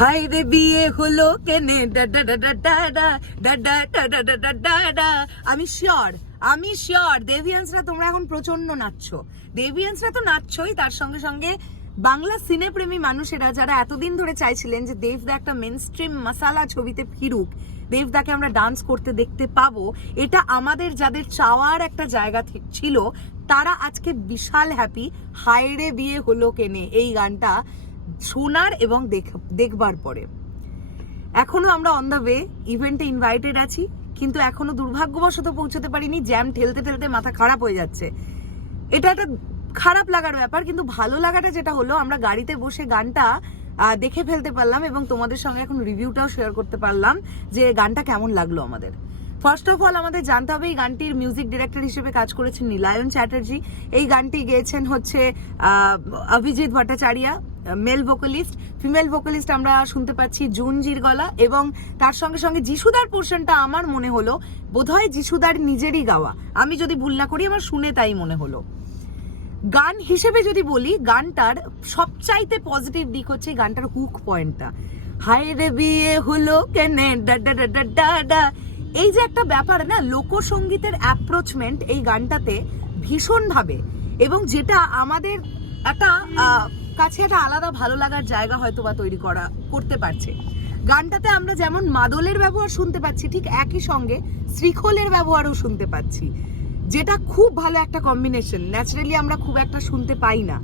High রে বিয়ে হলো কেনে ডা। আমি শিওর দেভিয়ান্সরা তোমরা এখন প্রচন্ড নাচছো। দেভিয়ান্সরা তো নাচছই, তার সঙ্গে সঙ্গে বাংলা সিনেপ্রেমী মানুষেরা যারা এতদিন ধরে চাইছিলেন যে দেবদা একটা মেনস্ট্রিম মশালা ছবিতে ফিরুক, দেবদাকে আমরা ডান্স করতে দেখতে পাবো, এটা আমাদের যাদের চাওয়ার একটা জায়গা ছিল তারা আজকে বিশাল হ্যাপি। হাই রে বিয়ে হলো কেনে এই গানটা শোনার এবং দেখবার পরে। এখনো আমরা অন দ্য ওয়ে, ইভেন্টে ইনভাইটেড আছি, কিন্তু এখনো দুর্ভাগ্যবশত পৌঁছতে পারিনি। জ্যাম ঠেলতে ঠেলতে মাথা খারাপ হয়ে যাচ্ছে। এটা একটা খারাপ লাগার ব্যাপার, কিন্তু ভালো লাগাটা যেটা হলো আমরা গাড়িতে বসে গানটা দেখে ফেলতে পারলাম এবং তোমাদের সঙ্গে এখন রিভিউটাও শেয়ার করতে পারলাম যে গানটা কেমন লাগলো আমাদের। ফার্স্ট অফ অল আমাদের জানতে হবে এই গানটির মিউজিক ডিরেক্টর হিসেবে কাজ করেছেন নীলায়ন চ্যাটার্জি। এই গানটি গেয়েছেন হচ্ছে Abhijeet Bhattacharya, male vocalist. Female vocalist আমরা শুনতে পাচ্ছি জুনজির গলা, এবং তার সঙ্গে সঙ্গে যিশুদার পোর্শনটা আমার মনে হলো বোধহয় যিশুদার নিজেরই গাওয়া, আমি যদি ভুল না করি, আমার শুনে তাই মনে হলো। গান হিসেবে যদি বলি, গানটার সবচাইতে পজিটিভ দিক হচ্ছে গানটার হুক পয়েন্টটা। হায় রে বিয়ে হলো কেনে ডা ডা ডা ডা ডা ডা। এই যে একটা ব্যাপার না, লোকসঙ্গীতের অ্যাপ্রোচমেন্ট এই গানটাতে ভীষণ ভাবে, এবং যেটা আমাদের একটা কাছে একটা আলাদা ভালো লাগার জায়গা হয়তো বা তৈরি করতে পারছে। গানটাতে আমরা যেমন মাদলের ব্যবহার শুনতে পাচ্ছি, ঠিক একই সঙ্গে শ্রীখোলের ব্যবহারও শুনতে পাচ্ছি, যেটা খুব ভালো একটা কম্বিনেশন। ন্যাচারালি আমরা খুব একটা শুনতে পাই না।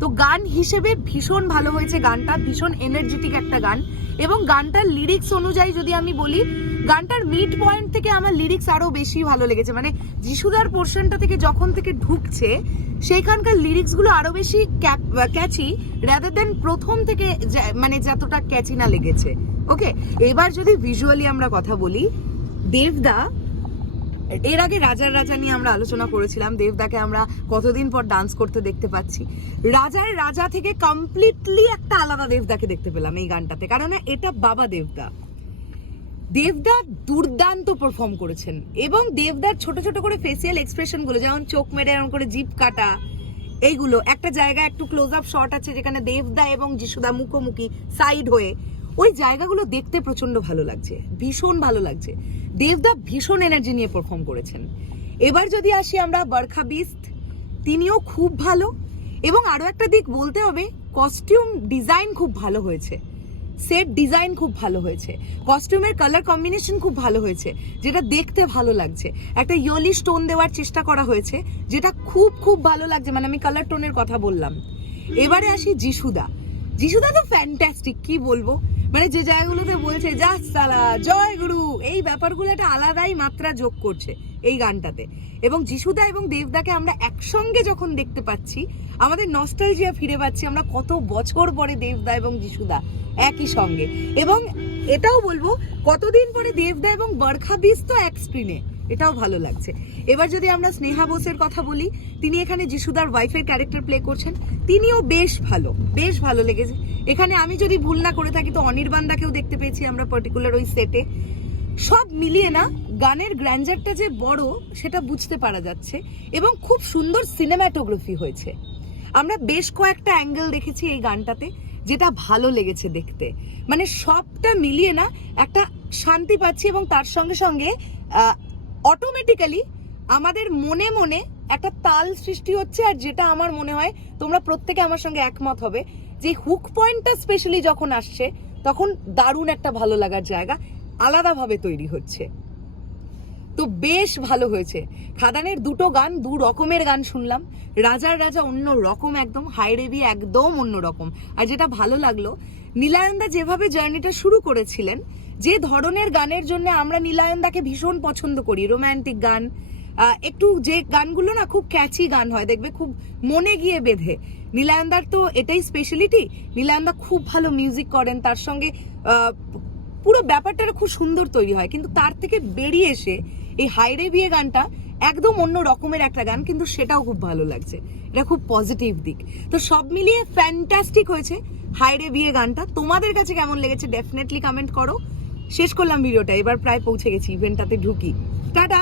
তো গান হিসেবে ভীষণ ভালো হয়েছে গানটা, ভীষণ এনার্জেটিক একটা গান। এবং গানটার লিরিক্স অনুযায়ী যদি আমি বলি, গানটার মিড পয়েন্ট থেকে আমার লিরিক্স আরো বেশি ভালো লেগেছে। মানে যিশুদার পোর্শনটা থেকে যখন থেকে ঢুকছে সেইখানকার লিরিক্সগুলো আরো বেশি ক্যাচি রাদার দেন প্রথম থেকে, মানে যতটা ক্যাচি না লেগেছে। ওকে, এবার যদি ভিজুয়ালি আমরা কথা বলি, দেবদা এর আগে রাজার রাজা নিয়ে আমরা আলোচনা করেছিলাম। দেবদাকে আমরা কতদিন পর ডান্স করতে দেখতে পাচ্ছি। রাজার রাজা থেকে কমপ্লিটলি একটা আলাদা দেবদাকে দেখতে পেলাম এই গানটাতে, কারণ এটা বাবা দেবদা। দেবদা দুর্দান্ত পারফর্ম করেছেন, এবং দেবদার ছোট ছোট করে ফেসিয়াল এক্সপ্রেশন গুলো, যেমন চোখ মেরে এরকম করে জিভ কাটা, এইগুলো একটা জায়গায় একটু ক্লোজ আপ শট আছে যেখানে দেবদা এবং যিশুদা মুখোমুখি সাইড হয়ে, ওই জায়গাগুলো দেখতে প্রচন্ড ভালো লাগছে, ভীষণ ভালো লাগছে। দেবদা ভীষণ এনার্জি নিয়ে পারফর্ম করেছেন। এবার যদি আসি আমরা বরখা বিস্ত, তিনিও খুব ভালো। এবং আরো একটা দিক বলতে হবে, কস্টিউম ডিজাইন খুব ভালো হয়েছে, সেট ডিজাইন খুব ভালো হয়েছে, কস্টিউমের কালার কম্বিনেশন খুব ভালো হয়েছে, যেটা দেখতে ভালো লাগছে। একটা ইয়েলি স্টোন দেওয়ার চেষ্টা করা হয়েছে, যেটা খুব খুব ভালো লাগছে। মানে আমি কালার টোনের কথা বললাম। এবারে আসি যিশুদা। যিশুদা তো ফ্যান্টাস্টিক, কি বলবো। মানে যে জায়গাগুলোতে বলছে যা সালা জয় গুরু, এই ব্যাপারগুলো একটা আলাদাই মাত্রা যোগ করছে এই গানটাতে। এবং যিশুদা এবং দেবদাকে আমরা একসঙ্গে যখন দেখতে পাচ্ছি, আমাদের নস্টালজিয়া ফিরে পাচ্ছি। আমরা কত বছর পরে দেবদা এবং যিশুদা একই সঙ্গে, এবং এটাও বলবো কতদিন পরে দেবদা এবং বরখা বিস্ত এক স্ক্রিনে, এটাও ভালো লাগছে। এবার যদি আমরা স্নেহা বোসের কথা বলি, তিনি এখানে যিশুদার ওয়াইফের ক্যারেক্টার প্লে করছেন, তিনিও বেশ ভালো লেগেছে। এখানে আমি যদি ভুল না করে থাকি তো অনির্বাণদাকেও দেখতে পেয়েছি আমরা পার্টিকুলার ওই সেটে। সব মিলিয়ে না গানের গ্র্যান্ডারটা যে বড় সেটা বুঝতে পারা যাচ্ছে, এবং খুব সুন্দর সিনেমাটোগ্রাফি হয়েছে। আমরা বেশ কয়েকটা অ্যাঙ্গেল দেখেছি এই গানটাতে, যেটা ভালো লেগেছে দেখতে। মানে সবটা মিলিয়ে না একটা শান্তি পাচ্ছি, এবং তার সঙ্গে সঙ্গে অটোমেটিক্যালি আমাদের মনে মনে একটা তাল সৃষ্টি হচ্ছে। আর যেটা আমার মনে হয় তোমরা প্রত্যেকে আমার সঙ্গে একমত হবে, যে হুক পয়েন্টটা স্পেশালি যখন আসছে তখন দারুণ একটা ভালো লাগার জায়গা আলাদাভাবে তৈরি হচ্ছে। তো বেশ ভালো হয়েছে। খাদানের দুটো গান, দু রকমের গান শুনলাম। রাজার রাজা অন্য রকম একদম, হাই রে বিয়ে একদম অন্য রকম। আর যেটা ভালো লাগলো, নীলায়নদা যেভাবে জার্নিটা শুরু করেছিলেন, যে ধরনের গানের জন্য আমরা নীলায়নদাকে ভীষণ পছন্দ করি, রোম্যান্টিক গান, একটু যে গানগুলো না খুব ক্যাচি গান হয়, দেখবে খুব মনে গিয়ে বেঁধে। নীলায়নদার তো এটাই স্পেশালিটি। নীলায়নদা খুব ভালো মিউজিক করেন, তার সঙ্গে পুরো ব্যাপারটা খুব সুন্দর তৈরি হয়। কিন্তু তার থেকে বেরিয়ে এসে এই হাই রে বিয়ে গানটা একদম অন্য রকমের একটা গান, কিন্তু সেটাও খুব ভালো লাগছে। এটা খুব পজিটিভ দিক। তো সব মিলিয়ে ফ্যান্টাস্টিক হয়েছে হাই রে বিয়ে গানটা। তোমাদের কাছে কেমন লেগেছে ডেফিনেটলি কমেন্ট করো। শেষ করলাম ভিডিওটা, এবার প্রায় পৌঁছে গেছি ইভেন্টটাতে ঢুকি। টাটা।